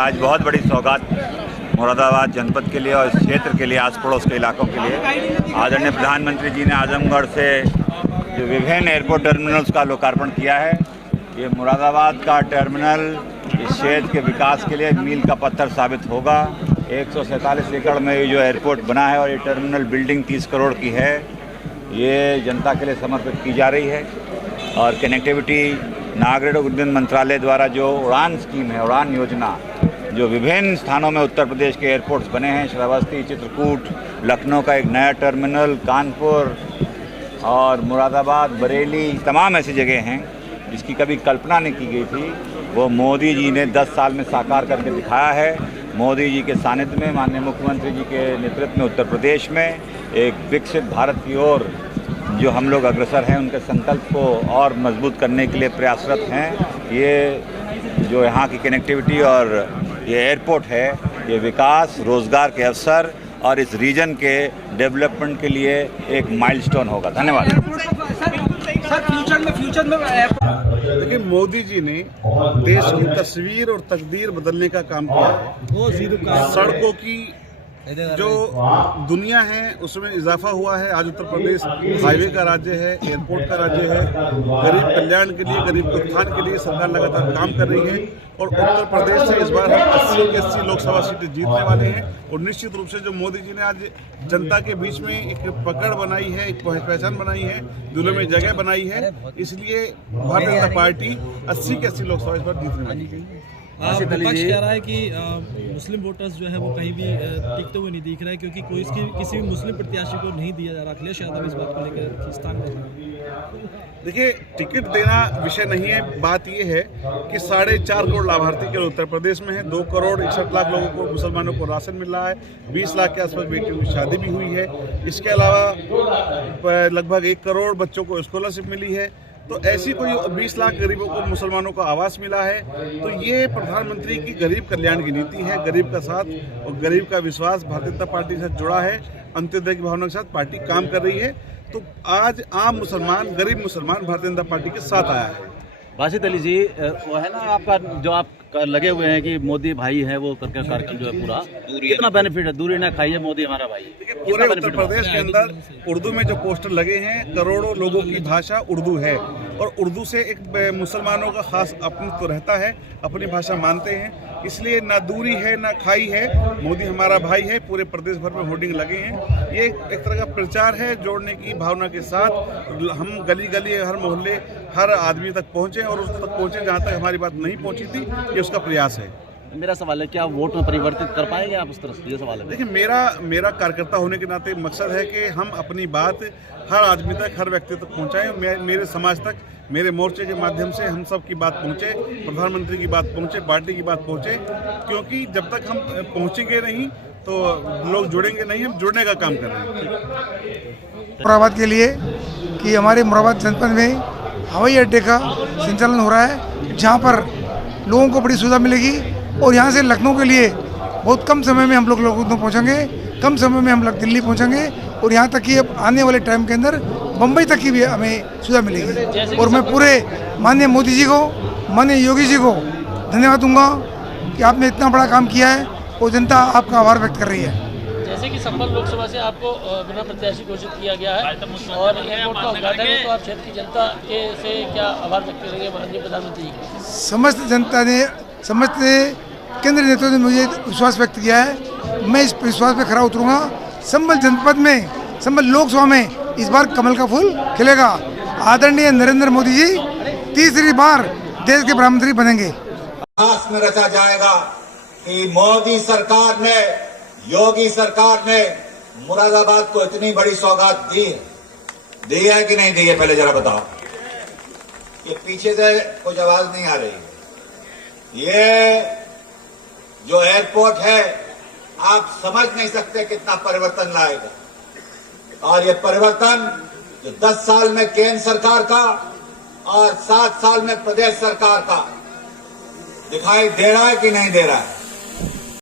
आज बहुत बड़ी सौगात मुरादाबाद जनपद के लिए और इस क्षेत्र के लिए, आस पड़ोस के इलाकों के लिए आदरणीय प्रधानमंत्री जी ने आजमगढ़ से जो विभिन्न एयरपोर्ट टर्मिनल्स का लोकार्पण किया है। ये मुरादाबाद का टर्मिनल इस क्षेत्र के विकास के लिए मील का पत्थर साबित होगा। 147 एकड़ में ये जो एयरपोर्ट बना है और ये टर्मिनल बिल्डिंग 30 करोड़ की है, ये जनता के लिए समर्पित की जा रही है। और कनेक्टिविटी नागरिक उड्डयन मंत्रालय द्वारा जो उड़ान स्कीम है, उड़ान योजना, जो विभिन्न स्थानों में उत्तर प्रदेश के एयरपोर्ट्स बने हैं, श्रावस्ती, चित्रकूट, लखनऊ का एक नया टर्मिनल, कानपुर और मुरादाबाद, बरेली, तमाम ऐसी जगह हैं जिसकी कभी कल्पना नहीं की गई थी, वो मोदी जी ने 10 साल में साकार करके दिखाया है। मोदी जी के सानिध्य में, माननीय मुख्यमंत्री जी के नेतृत्व में उत्तर प्रदेश में एक विकसित भारत की ओर जो हम लोग अग्रसर हैं, उनके संकल्प को और मजबूत करने के लिए प्रयासरत हैं। ये जो यहाँ की कनेक्टिविटी और ये एयरपोर्ट है, ये विकास, रोजगार के अवसर और इस रीजन के डेवलपमेंट के लिए एक माइलस्टोन होगा। धन्यवाद। फ्यूचर में देखिए, मोदी जी ने देश की तस्वीर और तकदीर बदलने का काम किया है। सड़कों की जो दुनिया है उसमें इजाफा हुआ है। आज उत्तर प्रदेश हाईवे का राज्य है, एयरपोर्ट का राज्य है। गरीब कल्याण के लिए, गरीब उत्थान के लिए सरकार लगातार काम कर रही है और उत्तर प्रदेश से इस बार हम 80 की 80 लोकसभा सीटें जीतने वाले हैं। और निश्चित रूप से जो मोदी जी ने आज जनता के बीच में एक पकड़ बनाई है, एक पहचान बनाई है, दिलों में जगह बनाई है, इसलिए भारतीय जनता पार्टी 80 की 80 लोकसभा इस बार जीतने वाली है। विपक्ष कह रहा है कि मुस्लिम वोटर्स जो है वो कहीं भी टिकते हुए नहीं दिख रहा है, क्योंकि कोई किसी भी मुस्लिम प्रत्याशी को नहीं दिया जा रहा। अखिलेश यादव इस बात को लेकर स्थान देखिए, टिकट देना विषय नहीं है। बात यह है कि 4.5 करोड़ लाभार्थी केवल उत्तर प्रदेश में है। 2 करोड़ 61 लाख लोगों को, मुसलमानों को राशन मिल रहा है। 20 लाख के आसपास बेटियों की शादी भी हुई है। इसके अलावा लगभग 1 करोड़ बच्चों को स्कॉलरशिप मिली है। तो ऐसी कोई 20 लाख गरीबों को, मुसलमानों को आवास मिला है। तो ये प्रधानमंत्री की गरीब कल्याण की नीति है। गरीब का साथ और गरीब का विश्वास भारतीय जनता पार्टी के साथ जुड़ा है। अंत्योदय की भावना के साथ पार्टी काम कर रही है। तो आज आम मुसलमान, गरीब मुसलमान भारतीय जनता पार्टी के साथ आया है। बासित अली जी, वो है ना आपका जो आप लगे हुए हैं कि मोदी भाई है, वो करके कार्यक्रम जो है पूरा कितना बेनिफिट है? दूरी ना खाइए, मोदी हमारा भाई। पूरे उत्तर प्रदेश के अंदर उर्दू में जो पोस्टर लगे हैं, करोड़ों लोगों की भाषा उर्दू है और उर्दू से एक मुसलमानों का खास अपनी तो रहता है, अपनी भाषा मानते हैं। इसलिए ना दूरी है ना खाई है, मोदी हमारा भाई है। पूरे प्रदेश भर में होर्डिंग लगे हैं। ये एक तरह का प्रचार है, जोड़ने की भावना के साथ हम गली गली, हर मोहल्ले, हर आदमी तक पहुँचे और उस तक पहुँचे जहाँ तक हमारी बात नहीं पहुँची थी। ये उसका प्रयास है। मेरा सवाल है, क्या वोट में परिवर्तित कर पाएंगे आप उस तरह से? ये सवाल है। देखिए, मेरा कार्यकर्ता होने के नाते मकसद है कि हम अपनी बात हर आदमी तक, हर व्यक्ति तक पहुंचाएं। मेरे समाज तक, मेरे मोर्चे के माध्यम से हम सब की बात पहुंचे, प्रधानमंत्री की बात पहुंचे, पार्टी की बात पहुंचे। क्योंकि जब तक हम पहुंचेंगे नहीं तो लोग जुड़ेंगे नहीं। हम जुड़ने का काम कर रहे हैं मुरादाबाद के लिए कि हमारे मुरादाबाद जनपद में हवाई अड्डे का संचालन हो रहा है, जहाँ पर लोगों को बड़ी सुविधा मिलेगी। और यहाँ से लखनऊ के लिए बहुत कम समय में हम लोग लखनऊ पहुँचेंगे, कम समय में हम लोग दिल्ली पहुँचेंगे और यहाँ तक कि अब आने वाले टाइम के अंदर बम्बई तक की भी हमें सुविधा मिलेगी। और मैं पूरे माननीय मोदी जी को, माननीय योगी जी को धन्यवाद दूंगा कि आपने इतना बड़ा काम किया है और जनता आपका आभार व्यक्त कर रही है। जैसे कि संभल लोकसभा से आपको बिना प्रत्याशी घोषित किया गया है और एयरपोर्ट का उद्घाटन है, तो आप क्षेत्र की जनता से क्या आभार व्यक्त करेंगे माननीय प्रधानमंत्री जी? समस्त जनता ने, समस्त केंद्रीय नेतृत्व ने मुझे विश्वास व्यक्त किया है। मैं इस विश्वास पे खरा उतरूंगा। संभल जनपद में, संभल लोकसभा में इस बार कमल का फूल खिलेगा। आदरणीय नरेंद्र मोदी जी तीसरी बार देश के प्रधानमंत्री बनेंगे। इतिहास में रचा जाएगा कि मोदी सरकार ने, योगी सरकार ने मुरादाबाद को इतनी बड़ी सौगात दी है कि नहीं दी है? पहले जरा बताओ। ये पीछे से कुछ आवाज नहीं आ रही। ये जो एयरपोर्ट है, आप समझ नहीं सकते कितना परिवर्तन लाएगा। और ये परिवर्तन जो 10 साल में केंद्र सरकार का और 7 साल में प्रदेश सरकार का दिखाई दे रहा है कि नहीं दे रहा है?